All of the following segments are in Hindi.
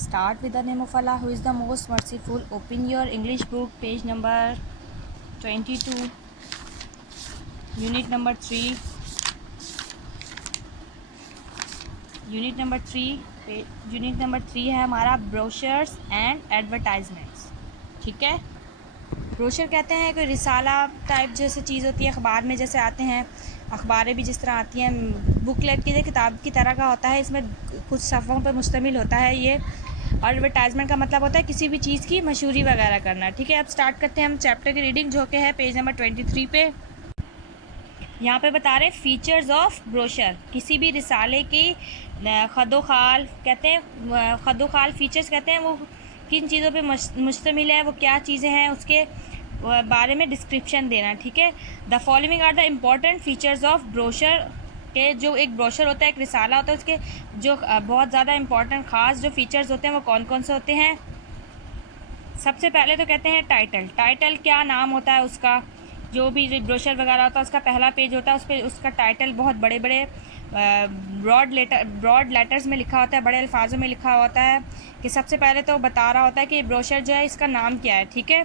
Start with the name of Allah, who is the most merciful. Open your English book, page number 22, unit number 3. Unit number 3 है हमारा ब्रोशर्स एंड एडवर्टाइजमेंट्स। ठीक है, ब्रोशर कहते हैं कोई रिसाला टाइप जैसे चीज़ होती है, अखबार में जैसे आते हैं, अखबारें भी जिस तरह आती हैं, बुकलेट की किताब की तरह का होता है, इसमें कुछ सफ़ों पर मुश्तमिल होता है ये। और एडवर्टाइजमेंट का मतलब होता है किसी भी चीज़ की मशहूरी वगैरह करना। ठीक है, अब स्टार्ट करते हैं हम चैप्टर की रीडिंग, जो कि है पेज नंबर 23 पे। यहाँ पे बता रहे फीचर्स ऑफ ब्रोशर, किसी भी रिसाले की खदोखाल कहते हैं, खदोखाल फीचर्स कहते हैं, वो किन चीज़ों पे मुश्तमिल है, वो क्या चीज़ें हैं, उसके बारे में डिस्क्रिप्शन देना। ठीक है, the following are the important features of brochure के, जो एक ब्रोशर होता है, एक रिसाला होता है, उसके जो बहुत ज़्यादा इम्पॉर्टेंट ख़ास जो फीचर्स होते हैं वो कौन कौन से होते हैं। सबसे पहले तो कहते हैं टाइटल क्या नाम होता है उसका, जो भी ब्रोशर वगैरह होता है उसका पहला पेज होता है, उस पर उसका टाइटल बहुत बड़े बड़े ब्रॉड लेटर्स में लिखा होता है, बड़े अल्फाजों में लिखा होता है कि सबसे पहले तो बता रहा होता है कि ब्रोशर जो है इसका नाम क्या है। ठीक है,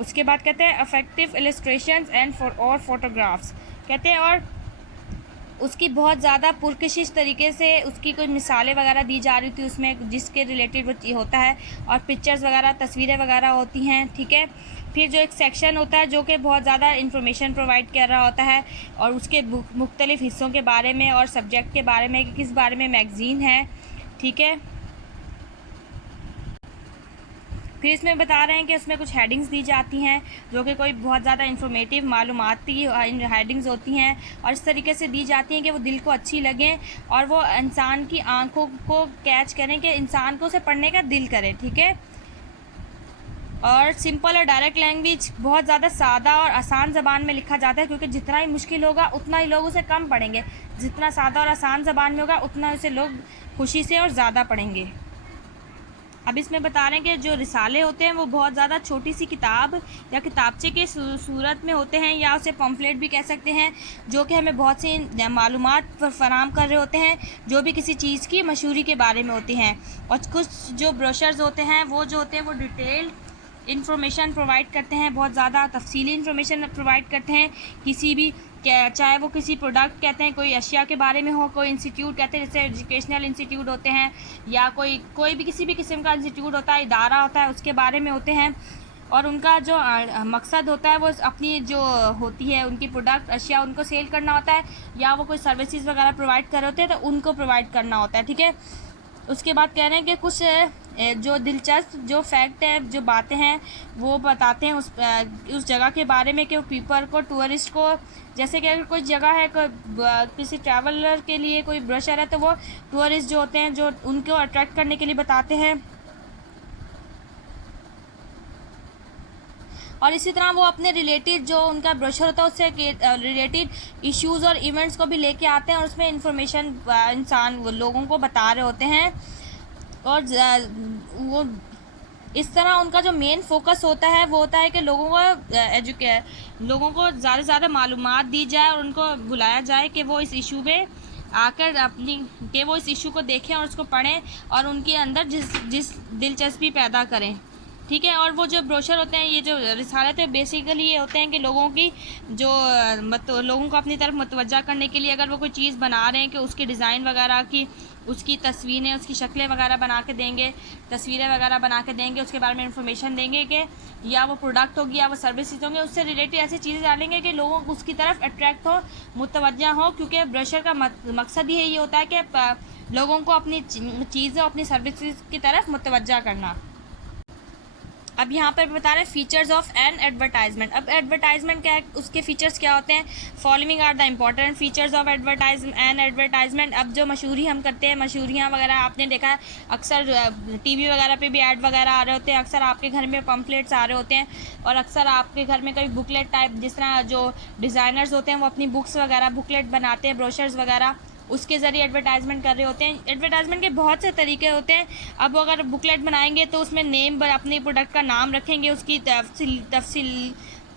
उसके बाद कहते हैं अफेक्टिव इलस्ट्रेशंस एंड और फोटोग्राफ्स कहते हैं, और उसकी बहुत ज़्यादा पुरकशिश तरीके से उसकी कोई मिसालें वगैरह दी जा रही थी उसमें, जिसके रिलेटेड वो होता है, और पिक्चर्स वगैरह तस्वीरें वगैरह होती हैं। ठीक है, फिर जो एक सेक्शन होता है जो कि बहुत ज़्यादा इन्फॉर्मेशन प्रोवाइड कर रहा होता है, और उसके मुख्तलिफ़ हिस्सों के बारे में और सब्जेक्ट के बारे में कि किस बारे में मैगज़ीन है। ठीक है, फिर इसमें बता रहे हैं कि उसमें कुछ हेडिंग्स दी जाती हैं जो कि कोई बहुत ज़्यादा इन्फॉर्मेटिव मालूमाती हेडिंग्स होती हैं, और इस तरीके से दी जाती हैं कि वो दिल को अच्छी लगें और वो इंसान की आंखों को कैच करें, कि इंसान को उसे पढ़ने का दिल करे। ठीक है, और सिंपल और डायरेक्ट लैंग्वेज, बहुत ज़्यादा सादा और आसान ज़बान में लिखा जाता है, क्योंकि जितना ही मुश्किल होगा उतना ही लोग उसे कम पढ़ेंगे, जितना सादा और आसान ज़बान में होगा उतना उसे लोग खुशी से और ज़्यादा पढ़ेंगे। अब इसमें बता रहे हैं कि जो रिसाले होते हैं वो बहुत ज़्यादा छोटी सी किताब या किताबचे के सूरत में होते हैं, या उसे पम्फलेट भी कह सकते हैं, जो कि हमें बहुत सी मालूमात फराहम कर रहे होते हैं जो भी किसी चीज़ की मशहूरी के बारे में होती हैं। और कुछ जो ब्रोशर्स होते हैं वो जो होते हैं वो डिटेल्ड इंफॉर्मेशन प्रोवाइड करते हैं, बहुत ज़्यादा तफसीली इंफॉर्मेशन प्रोवाइड करते हैं किसी भी, चाहे वो किसी प्रोडक्ट कहते हैं, कोई अशिया के बारे में हो, कोई इंस्टीट्यूट कहते हैं जैसे एजुकेशनल इंस्टीट्यूट होते हैं, या कोई भी किसी भी किस्म का इंस्टीट्यूट होता है, इदारा होता है, उसके बारे में होते हैं। और उनका जो मकसद होता है वो अपनी जो होती है उनकी प्रोडक्ट अशिया उनको सेल करना होता है, या वो कोई सर्विसेज वगैरह प्रोवाइड कर रहे होते हैं तो उनको प्रोवाइड करना होता है। ठीक है, उसके बाद कह रहे हैं कि कुछ जो दिलचस्प जो फैक्ट है, जो बातें हैं वो बताते हैं उस जगह के बारे में, कि वो पीपल को, टूरिस्ट को, जैसे कि अगर कोई जगह है, किसी ट्रैवलर के लिए कोई ब्रोशर है तो वो टूरिस्ट जो होते हैं जो उनको अट्रैक्ट करने के लिए बताते हैं। और इसी तरह वो अपने रिलेटेड जो उनका ब्रोशर होता है उससे रिलेटेड इश्यूज़ और इवेंट्स को भी लेके आते हैं, और उसमें इंफॉर्मेशन लोगों को बता रहे होते हैं। और वो इस तरह उनका जो मेन फोकस होता है वो होता है कि लोगों को ज़्यादा से ज़्यादा मालूमात दी जाए और उनको बुलाया जाए कि वो इस इशू में आकर वो इस इशू को देखें और उसको पढ़ें और उनके अंदर जिस दिलचस्पी पैदा करें। ठीक है, और वो जो ब्रोशर होते हैं, ये जो रिसालत है, बेसिकली ये होते हैं कि लोगों की जो लोगों को अपनी तरफ मुतवज्जा करने के लिए, अगर वो कोई चीज़ बना रहे हैं कि उसकी डिज़ाइन वगैरह की, उसकी तस्वीरें, उसकी शक्लें वगैरह बना के देंगे, तस्वीरें वगैरह बना के देंगे, उसके बारे में इंफॉर्मेशन देंगे कि या वो प्रोडक्ट होगी या वो सर्विसेज होंगे, उससे रिलेटेड ऐसी चीज़ें डालेंगे कि लोगों उसकी तरफ अट्रैक्ट हो, मुतवज्जा हो, क्योंकि ब्रोशर का मकसद ही ये होता है कि लोगों को अपनी चीज़ें, अपनी सर्विसेज की तरफ मुतवज्जा करना। अब यहाँ पर बता रहे हैं फीचर्स ऑफ एन एडवर्टाइजमेंट। अब एडवर्टाइजमेंट क्या है, उसके फीचर्स क्या होते हैं। Following are the important features of an advertisement. अब जो मशहूरी हम करते हैं, मशहूरियाँ वगैरह आपने देखा है, अक्सर टीवी वगैरह पे भी ऐड वगैरह आ रहे होते हैं, अक्सर आपके घर में पम्फलेट्स आ रहे होते हैं, और अक्सर आपके घर में कभी बुकलेट टाइप, जिस तरह जो डिज़ाइनर्स होते हैं वो अपनी बुक्स वगैरह बुकलेट बनाते हैं, ब्रोशर्स वगैरह, उसके ज़रिए एडवर्टाइजमेंट कर रहे होते हैं। एडवर्टाइजमेंट के बहुत से तरीके होते हैं। अब अगर बुकलेट बनाएंगे तो उसमें नेम, अपने प्रोडक्ट का नाम रखेंगे, उसकी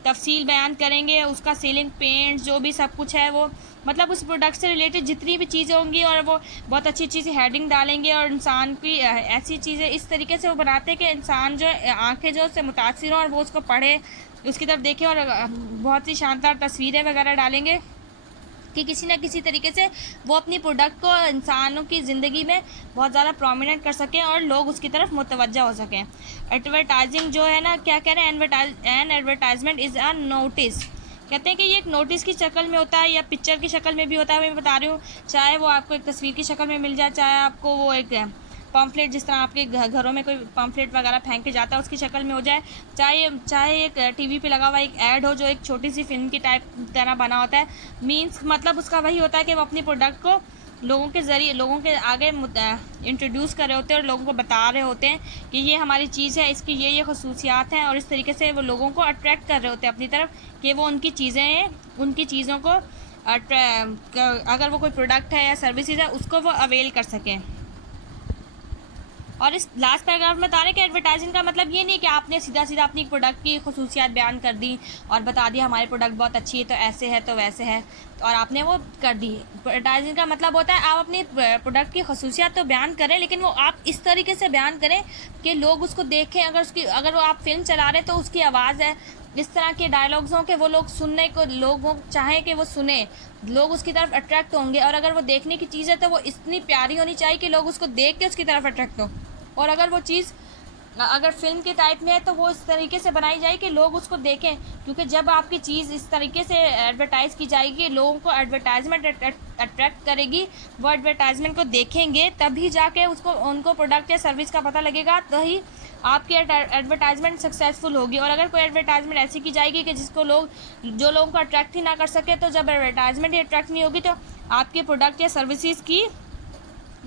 तफसील बयान करेंगे, उसका सीलिंग पेंट जो भी सब कुछ है वो, मतलब उस प्रोडक्ट से रिलेटेड जितनी भी चीज़ें होंगी, और वो बहुत अच्छी अच्छी सी हेडिंग डालेंगे, और इंसान की ऐसी चीज़ें इस तरीके से वो बनाते हैं कि इंसान जो आंखें जो उससे मुतासिर हों और वो उसको पढ़े, उसकी तरफ देखे, और बहुत ही शानदार तस्वीरें वगैरह डालेंगे कि किसी न किसी तरीके से वो अपनी प्रोडक्ट को इंसानों की ज़िंदगी में बहुत ज़्यादा प्रोमिनेंट कर सकें और लोग उसकी तरफ मुतवज्जा हो सकें। एडवर्टाइजिंग जो है ना, क्या कह रहे हैं, N advertisement is a notice, कहते हैं कि ये एक नोटिस की शक्ल में होता है या पिक्चर की शक्ल में भी होता है। मैं बता रही हूँ, चाहे वो आपको एक तस्वीर की शक्ल में मिल जाए, चाहे आपको वो एक पम्फलेट, जिस तरह आपके घरों में कोई पम्फलेट वगैरह फेंक के जाता है उसकी शक्ल में हो जाए, चाहे एक टीवी पे लगा हुआ एक ऐड हो जो एक छोटी सी फिल्म की टाइप तरह बना होता है। मीन्स मतलब उसका वही होता है कि वो अपनी प्रोडक्ट को लोगों के ज़रिए, लोगों के आगे इंट्रोड्यूस कर रहे होते हैं और लोगों को बता रहे होते हैं कि ये हमारी चीज़ है, इसकी ये खसूसियात हैं, और इस तरीके से वो लोगों को अट्रैक्ट कर रहे होते हैं अपनी तरफ कि वो उनकी चीज़ें, उनकी चीज़ों को अगर वो कोई प्रोडक्ट है या सर्विसेज है उसको वो अवेल कर सकें। और इस लास्ट पैराग्राफ में बता रहे हैं कि एडवर्टाइजिंग का मतलब ये नहीं कि आपने सीधा सीधा अपनी प्रोडक्ट की खसूसियात बयान कर दी और बता दिया हमारी प्रोडक्ट बहुत अच्छी है तो ऐसे है तो वैसे है, और आपने वो कर दी। एडवर्टाइजिंग का मतलब होता है आप अपनी प्रोडक्ट की खसूसियात तो बयान करें, लेकिन वो आप इस तरीके से बयान करें कि लोग उसको देखें। अगर वो आप फिल्म चला रहे तो उसकी आवाज़ है, इस तरह के डायलॉग्स हों कि वो लोग सुनने को, लोग चाहें कि वो सुने, लोग उसकी तरफ अट्रैक्ट होंगे। और अगर वो देखने की चीज़ है तो वो इतनी प्यारी होनी चाहिए कि लोग उसको देख के उसकी तरफ अट्रैक्ट हों। और अगर वो चीज़ अगर फिल्म के टाइप में है तो वो इस तरीके से बनाई जाए कि लोग उसको देखें, क्योंकि जब आपकी चीज़ इस तरीके से एडवर्टाइज़ की जाएगी, लोगों को एडवर्टाइजमेंट अट्रैक्ट करेगी, वो एडवर्टाइजमेंट को देखेंगे तभी जाके उनको प्रोडक्ट या सर्विस का पता लगेगा, तो ही आपकी एडवर्टाइजमेंट सक्सेसफुल होगी। और अगर कोई एडवर्टाइजमेंट ऐसी की जाएगी कि जो लोगों को अट्रैक्ट ही ना कर सके, तो जब एडवर्टाइजमेंट ही अट्रैक्ट नहीं होगी तो आपके प्रोडक्ट या सर्विसेज की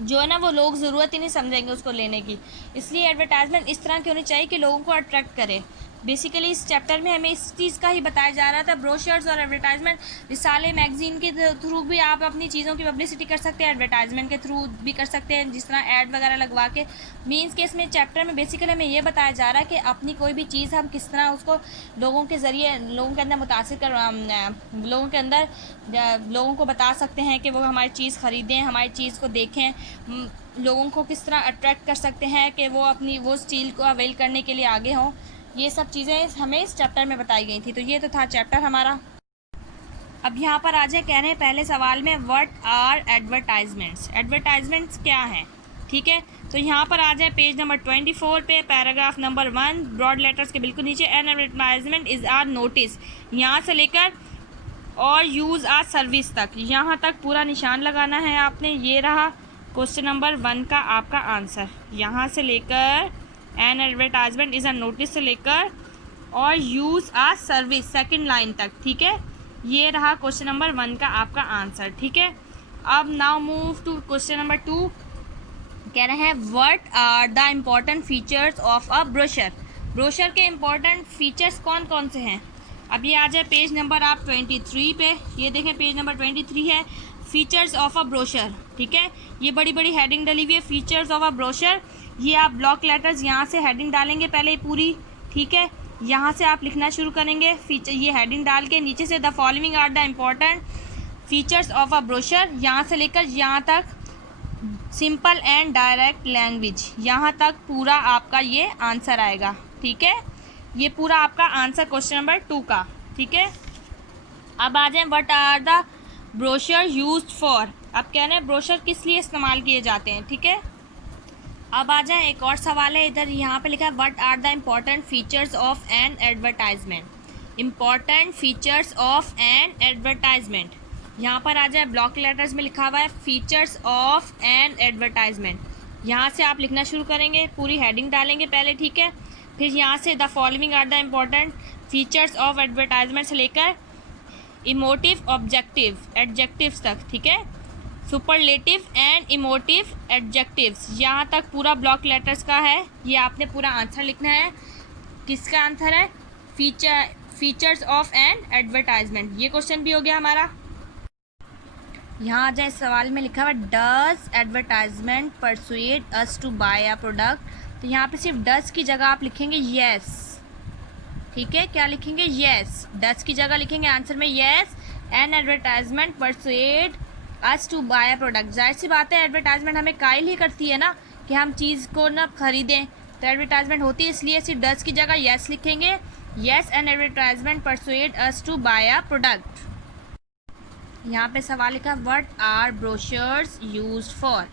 जो है ना वो लोग ज़रूरत ही नहीं समझेंगे उसको लेने की। इसलिए एडवर्टाइजमेंट इस तरह की होनी चाहिए कि लोगों को अट्रैक्ट करे। बेसिकली इस चैप्टर में हमें इस चीज़ का ही बताया जा रहा था। ब्रोशर्स और एडवर्टाइजमेंट, रिसाले मैगज़ीन के थ्रू भी आप अपनी चीज़ों की पब्लिसिटी कर सकते हैं, एडवर्टाइजमेंट के थ्रू भी कर सकते हैं, जिस तरह ऐड वगैरह लगवा के। मीन्स के इसमें चैप्टर में बेसिकली हमें ये बताया जा रहा है कि अपनी कोई भी चीज़ हम किस तरह उसको लोगों के ज़रिए, लोगों के अंदर मुतासिर कर, लोगों के अंदर लोगों को बता सकते हैं कि वो हमारी चीज़ ख़रीदें, हमारी चीज़ को देखें, लोगों को किस तरह अट्रैक्ट कर सकते हैं कि वो अपनी वो चीज़ को अवेल करने के लिए आगे हों। ये सब चीज़ें हमें इस चैप्टर में बताई गई थी। तो ये तो था चैप्टर हमारा। अब यहाँ पर आ जाए, कह रहे हैं पहले सवाल में व्हाट आर एडवर्टाइजमेंट्स, एडवर्टाइजमेंट्स क्या हैं, ठीक है। तो यहाँ पर आ जाए पेज नंबर 24 पे, पैराग्राफ नंबर 1, ब्रॉड लेटर्स के बिल्कुल नीचे, an advertisement is are notice, यहाँ से लेकर और यूज़ आर सर्विस तक, यहाँ तक पूरा निशान लगाना है आपने। ये रहा क्वेश्चन नंबर 1 का आपका आंसर, यहाँ से लेकर N advertisement is a notice से लेकर और यूज़ आ सर्विस सेकंड लाइन तक, ठीक है। ये रहा क्वेश्चन नंबर 1 का आपका आंसर, ठीक है। अब now move to question number 2, कह रहे हैं what are the important features of a brochure, brochure के इम्पॉर्टेंट फीचर्स कौन कौन से हैं। अब ये आ जाए पेज नंबर आप 23 पे, ये देखें पेज नंबर 23 है, फीचर्स ऑफ अ ब्रोशर, ठीक है। ये बड़ी बड़ी हेडिंग डली हुई है, फीचर्स ऑफ अ ब्रोशर। ये आप ब्लॉक लेटर्स यहाँ से हेडिंग डालेंगे पहले पूरी, ठीक है। यहाँ से आप लिखना शुरू करेंगे फीचर, ये हेडिंग डाल के नीचे से the following are the important features of a brochure, यहाँ से लेकर यहाँ तक सिंपल एंड डायरेक्ट लैंग्वेज, यहाँ तक पूरा आपका ये आंसर आएगा, ठीक है। ये पूरा आपका आंसर क्वेश्चन नंबर 2 का, ठीक है। अब आ जाए what are the brochure used for, अब कह रहे हैं ब्रोशर किस लिए इस्तेमाल किए जाते हैं, ठीक है। अब आ जाए एक और सवाल है इधर, यहाँ पे लिखा है what are the important features of an advertisement, important features of an advertisement. यहाँ पर आ जाए ब्लॉक लेटर्स में लिखा हुआ है फीचर्स ऑफ एन एडवर्टाइजमेंट, यहाँ से आप लिखना शुरू करेंगे, पूरी हेडिंग डालेंगे पहले, ठीक है। फिर यहाँ से the following are the important features of advertisement से लेकर इमोटिव ऑब्जेक्टिव एडजेक्टिव्स तक, ठीक है। सुपरलेटिव एंड इमोटिव एडजेक्टिव्स, यहाँ तक पूरा ब्लॉक लेटर्स का है। ये आपने पूरा आंसर लिखना है। किसका आंसर है? Features of an advertisement. ये क्वेश्चन भी हो गया हमारा। यहाँ आ जाए सवाल में लिखा हुआ does advertisement persuade us to buy a product, तो यहाँ पे सिर्फ डज की जगह आप लिखेंगे येस, ठीक है, क्या लिखेंगे? येस। डज की जगह लिखेंगे आंसर में yes. An advertisement persuade us to buy a product. जाहिर सी बात है, एडवर्टाइजमेंट हमें काइल ही करती है ना कि हम चीज़ को ना खरीदें, तो एडवर्टाइजमेंट होती है, इसलिए सिर्फ डज की जगह येस लिखेंगे। Yes, an advertisement persuade us to buy a product. यहाँ पे सवाल लिखा, what are brochures used for.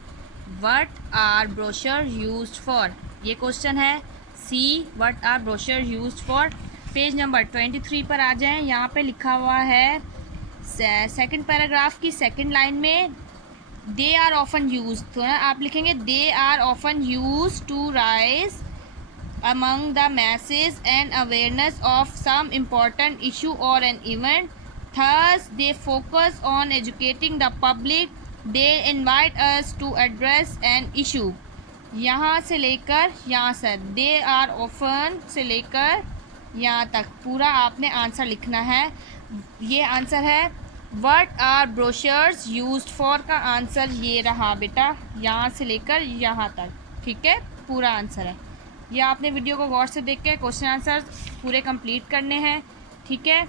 What are brochure used for, ये क्वेश्चन है। See, what are brochure used for. Page number 23 पर आ जाएं। यहाँ पे लिखा हुआ है सेकंड पैराग्राफ की सेकंड लाइन में, दे आर ऑफन यूज, तो ना आप लिखेंगे they are often use to rise among the masses an awareness of some important issue or an event. Thus, they focus on educating the public. They invite us to address an issue. यहाँ से लेकर यहाँ से they are often से लेकर यहाँ तक पूरा आपने आंसर लिखना है। ये आंसर है What are brochures used for का आंसर ये रहा बेटा, यहाँ से लेकर यहाँ तक। ठीक है, पूरा आंसर है। ये आपने वीडियो को गौर से देख के क्वेश्चन आंसर पूरे कंप्लीट करने हैं। ठीक है,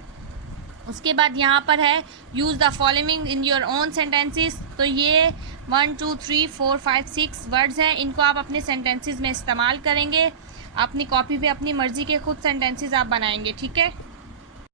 उसके बाद यहाँ पर है use the following in your own sentences. तो ये 1 2 3 4 5 6 वर्ड्स हैं, इनको आप अपने सेंटेंसेस में इस्तेमाल करेंगे। अपनी कॉपी पे अपनी मर्ज़ी के खुद सेंटेंसेस आप बनाएंगे। ठीक है।